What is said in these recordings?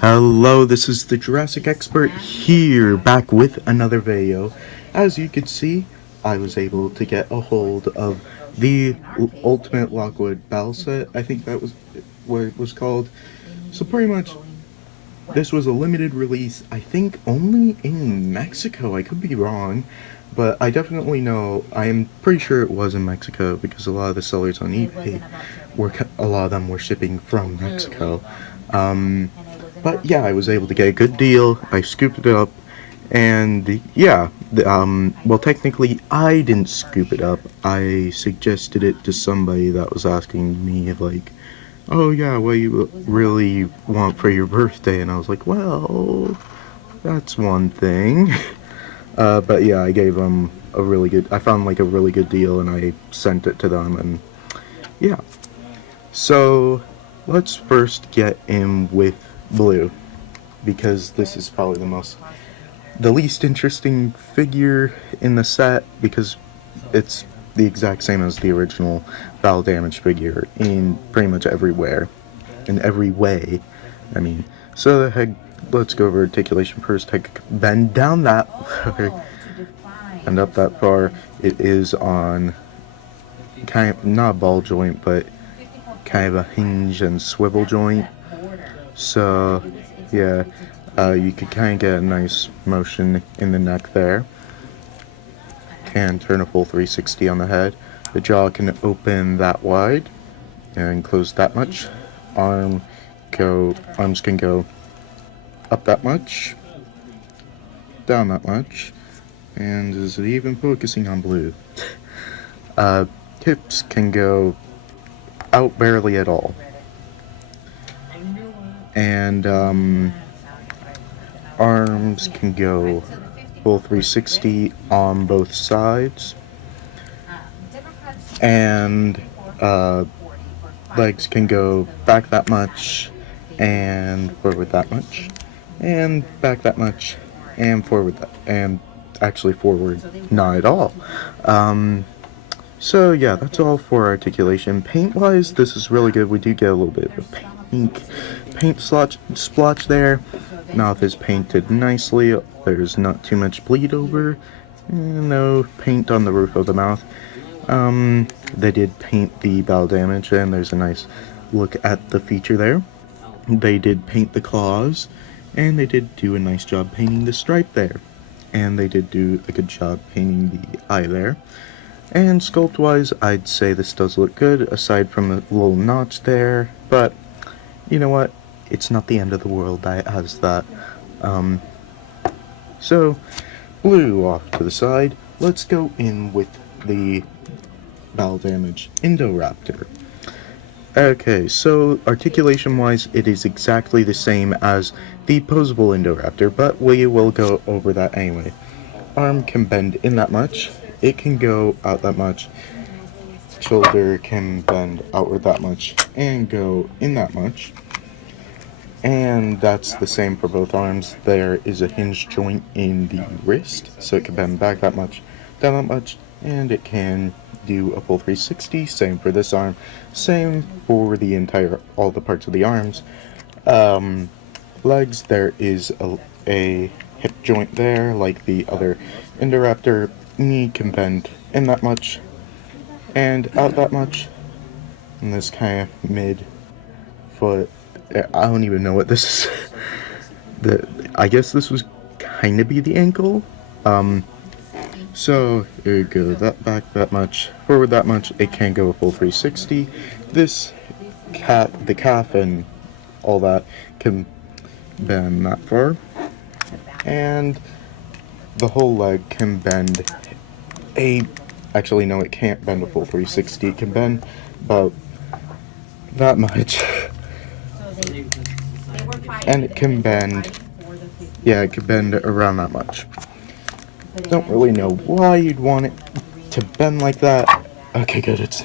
Hello, this is the Jurassic expert here, back with another video. As you can see, I was able to get a hold of the Ultimate Lockwood Battle Set. I think that was what it was called. So pretty much, this was a limited release, I think only in Mexico. I could be wrong, but I definitely know, I am pretty sure it was in Mexico because a lot of the sellers on eBay a lot of them were shipping from Mexico. But yeah, I was able to get a good deal. I scooped it up, and yeah, well, technically, I didn't scoop it up. I suggested it to somebody that was asking me, like, oh yeah, what do you really want for your birthday? And I was like, well, that's one thing. But yeah, I gave them I found like a really good deal, and I sent it to them, and yeah. So, let's first get in with Blue, because this is probably the least interesting figure in the set, because it's the exact same as the original Battle Damage figure in pretty much in every way. I mean, so the head, let's go over articulation first. Head bend down that way and up that far. It is on kind of, not a ball joint, but kind of a hinge and swivel joint. So yeah, you could kind of get a nice motion in the neck there. Can turn a full 360 on the head. The jaw can open that wide and close that much. Arms can go up that much, down that much, and is it even focusing on Blue? Hips can go out barely at all, and arms can go full 360 on both sides, and legs can go back that much and forward that much, and back that much and forward that, and actually forward not at all. So yeah, that's all for articulation. Paint-wise, this is really good. We do get a little bit of a paint splotch there. Mouth is painted nicely. There's not too much bleed over. No paint on the roof of the mouth. They did paint the Battle Damage, and there's a nice look at the feature there. They did paint the claws, and they did do a nice job painting the stripe there. And they did do a good job painting the eye there. And sculpt-wise, I'd say this does look good, aside from the little notch there, but you know what? It's not the end of the world that it has that. So, Blue off to the side. Let's go in with the Battle Damage Indoraptor. Okay, so articulation-wise, it is exactly the same as the posable Indoraptor, but we will go over that anyway. Arm can bend in that much. It can go out that much. Shoulder can bend outward that much and go in that much. And that's the same for both arms. There is a hinge joint in the wrist, so it can bend back that much, down that much, and it can do a full 360. Same for this arm. Same for all the parts of the arms. Legs, there is a hip joint there, like the other Indoraptor. Knee can bend in that much and out that much, and this kind of mid foot, I don't even know what this is. I guess this was kind of be the ankle. So here you go, that back that much, forward that much. It can go a full 360. The calf and all that can bend that far, and the whole leg can bend actually no, it can't bend a full 360. It can bend about that much. And it can bend, yeah, it can bend around that much. Don't really know why you'd want it to bend like that. Okay, good, it's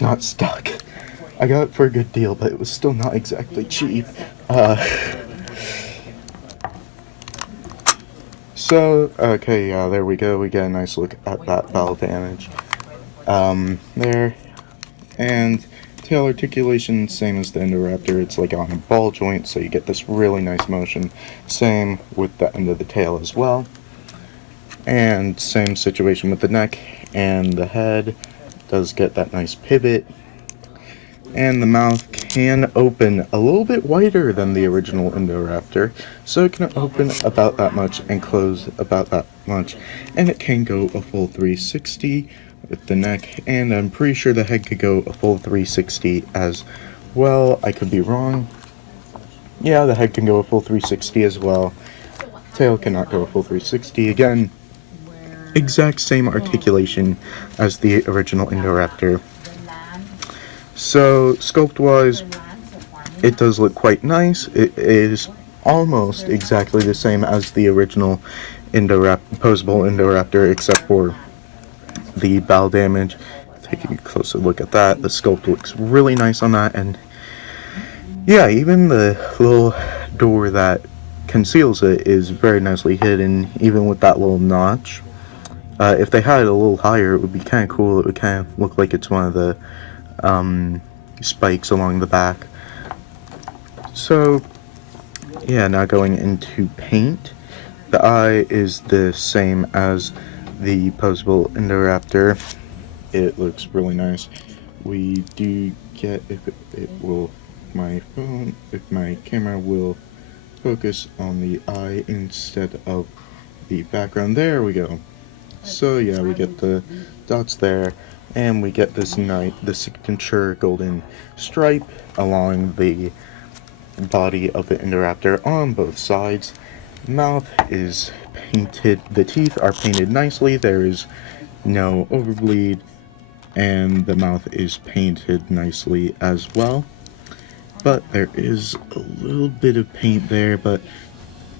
not stuck. I got it for a good deal, but it was still not exactly cheap. So, okay, yeah, there we go. We get a nice look at that Battle Damage there. And Tail articulation, same as the Indoraptor, it's like on a ball joint, so you get this really nice motion. Same with the end of the tail as well. And same situation with the neck and the head. Does get that nice pivot. And the mouth can open a little bit wider than the original Indoraptor, so it can open about that much and close about that much, and it can go a full 360 with the neck, and I'm pretty sure the head could go a full 360 as well. I could be wrong. Yeah, the head can go a full 360 as well. Tail cannot go a full 360. Again, exact same articulation as the original Indoraptor. So, sculpt-wise, it does look quite nice. It is almost exactly the same as the original posable Indoraptor, except for the bow damage. Taking a closer look at that, the sculpt looks really nice on that, and yeah, even the little door that conceals it is very nicely hidden, even with that little notch. If they had it a little higher, it would be kind of cool. It would kind of look like it's one of the spikes along the back. So yeah, now going into paint. The eye is the same as the posable Indoraptor. It looks really nice. We do get, if my camera will focus on the eye instead of the background. There we go. So yeah, we get the dots there, and we get this signature golden stripe along the body of the Indoraptor on both sides. Mouth is painted, the teeth are painted nicely, there is no overbleed, and the mouth is painted nicely as well. But there is a little bit of paint there, but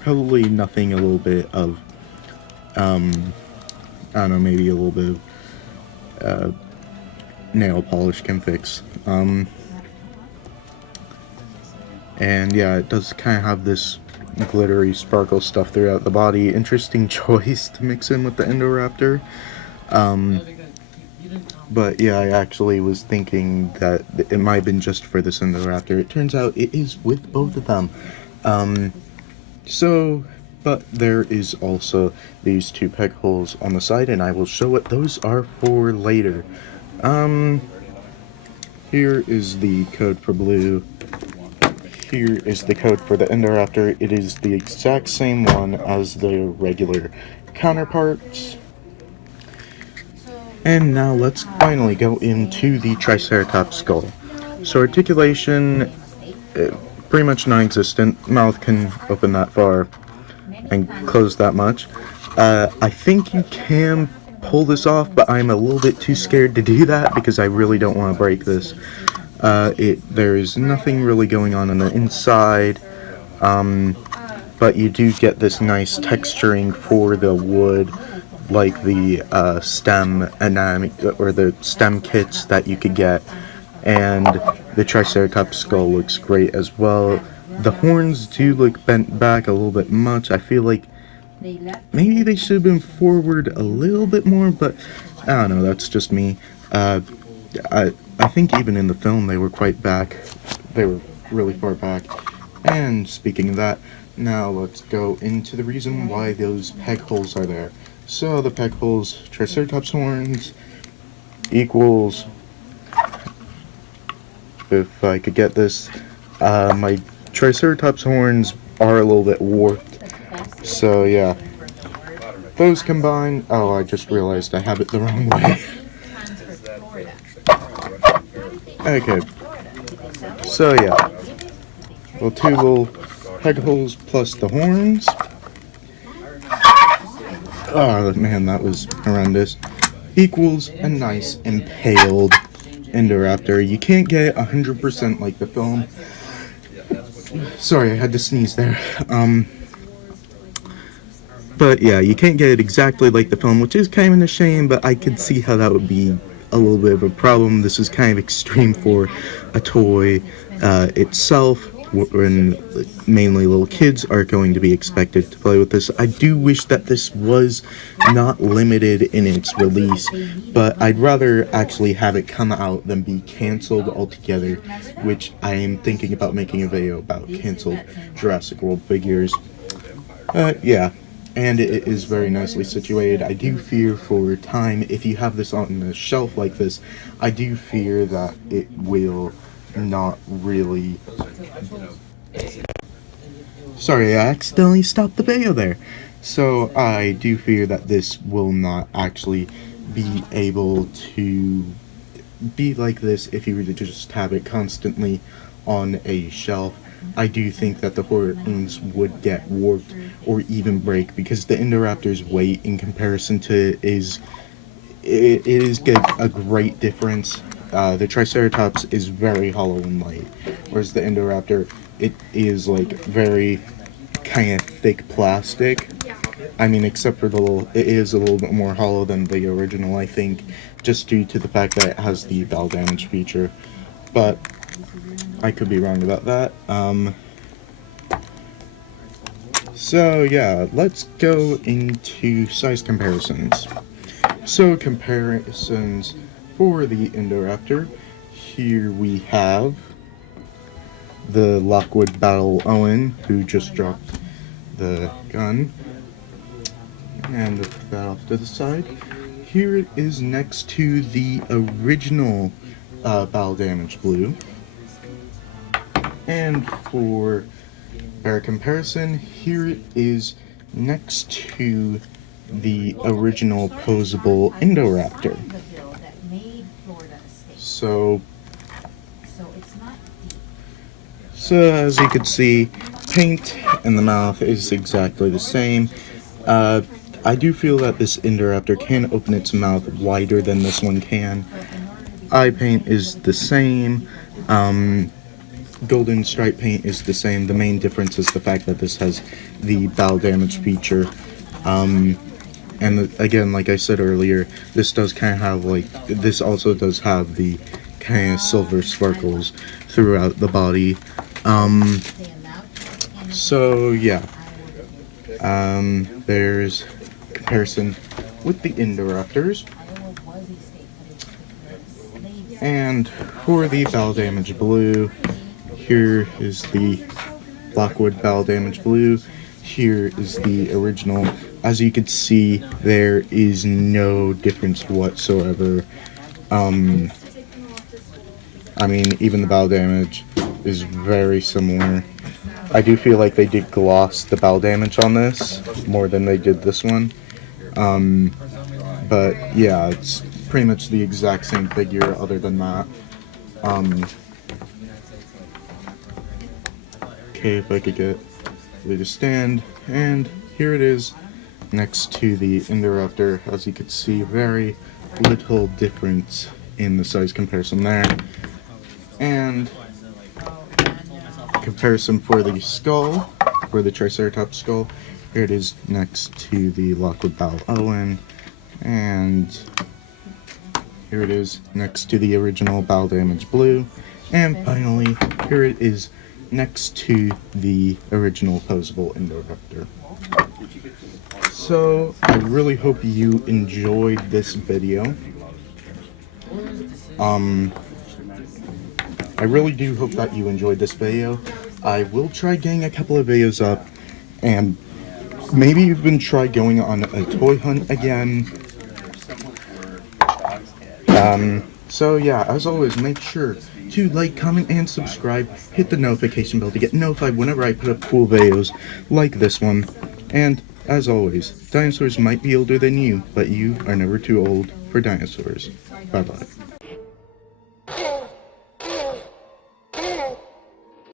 probably nothing a little bit of, I don't know, maybe a little bit of nail polish can fix. And yeah, it does kind of have this glittery sparkle stuff throughout the body. Interesting choice to mix in with the Indoraptor. But yeah, I actually was thinking that it might have been just for this Indoraptor. It turns out it is with both of them. But there is also these two peg holes on the side, and I will show what those are for later. Here is the code for blue. Here is the code for the Indoraptor. It is the exact same one as the regular counterparts. And now let's finally go into the Triceratops skull. So articulation, pretty much non-existent. Mouth can open that far and close that much. I think you can pull this off, but I'm a little bit too scared to do that because I really don't want to break this. There is nothing really going on the inside, but you do get this nice texturing for the wood, like the stem anatomy or the stem kits that you could get, and the Triceratops skull looks great as well. The horns do look bent back a little bit much. I feel like maybe they should have been forward a little bit more, but I don't know, that's just me. I think even in the film they were quite back. They were really far back. And speaking of that, now let's go into the reason why those peg holes are there. So the peg holes, Triceratops horns equals, if I could get this, my Triceratops horns are a little bit warped. So yeah, those combined, oh, I just realized I have it the wrong way. Okay, so yeah, well, two little peg holes plus the horns. Oh man, that was horrendous. Equals a nice impaled Indoraptor. You can't get it 100% like the film. Sorry, I had to sneeze there. But yeah, you can't get it exactly like the film, which is kind of a shame, but I could see how that would be a little bit of a problem. This is kind of extreme for a toy itself. when mainly little kids are going to be expected to play with this. I do wish that this was not limited in its release, but I'd rather actually have it come out than be canceled altogether, which I am thinking about making a video about canceled Jurassic World figures. Yeah, and it is very nicely situated. I do fear for time, if you have this on a shelf like this, I do fear that it will not really... Sorry, I accidentally stopped the video there. So I do fear that this will not actually be able to be like this if you were to just have it constantly on a shelf. I do think that the horns would get warped or even break because the Indoraptor's weight in comparison to it is a great difference. The Triceratops is very hollow and light, whereas the Indoraptor, it is like very kind of thick plastic. I mean, except for it is a little bit more hollow than the original, I think, just due to the fact that it has the bell damage feature. But I could be wrong about that. So yeah, let's go into size comparisons. So comparisons for the Indoraptor. Here we have the Lockwood Battle Owen, who just dropped the gun. And put that off to the side. Here it is next to the original Battle Damage Blue. And for our comparison, here it is next to the original posable Indoraptor. So as you can see, paint and the mouth is exactly the same. I do feel that this Indoraptor can open its mouth wider than this one can. Eye paint is the same. Golden stripe paint is the same. The main difference is the fact that this has the bow damage feature. And again, like I said earlier, this does kind of have this also does have the kind of silver sparkles throughout the body. So yeah, there's comparison with the Indoraptors. And for the Battle Damage Blue, here is the Lockwood Battle Damage Blue. Here is the original. As you can see, there is no difference whatsoever. I mean, even the battle damage is very similar. I do feel like they did gloss the battle damage on this more than they did this one. But yeah, it's pretty much the exact same figure other than that. Okay, if I could get it to stand, and here it is next to the Indoraptor. As you can see, very little difference in the size comparison there. And comparison for the skull, for the Triceratops skull, here it is next to the Lockwood Battle Owen, and here it is next to the original Battle Damage Blue, and finally, here it is next to the original posable Indoraptor. So, I really hope you enjoyed this video. I really do hope that you enjoyed this video. I will try getting a couple of videos up, and maybe even try going on a toy hunt again. So yeah, as always, make sure to like, comment, and subscribe. Hit the notification bell to get notified whenever I put up cool videos like this one. And as always, dinosaurs might be older than you, but you are never too old for dinosaurs. Bye bye.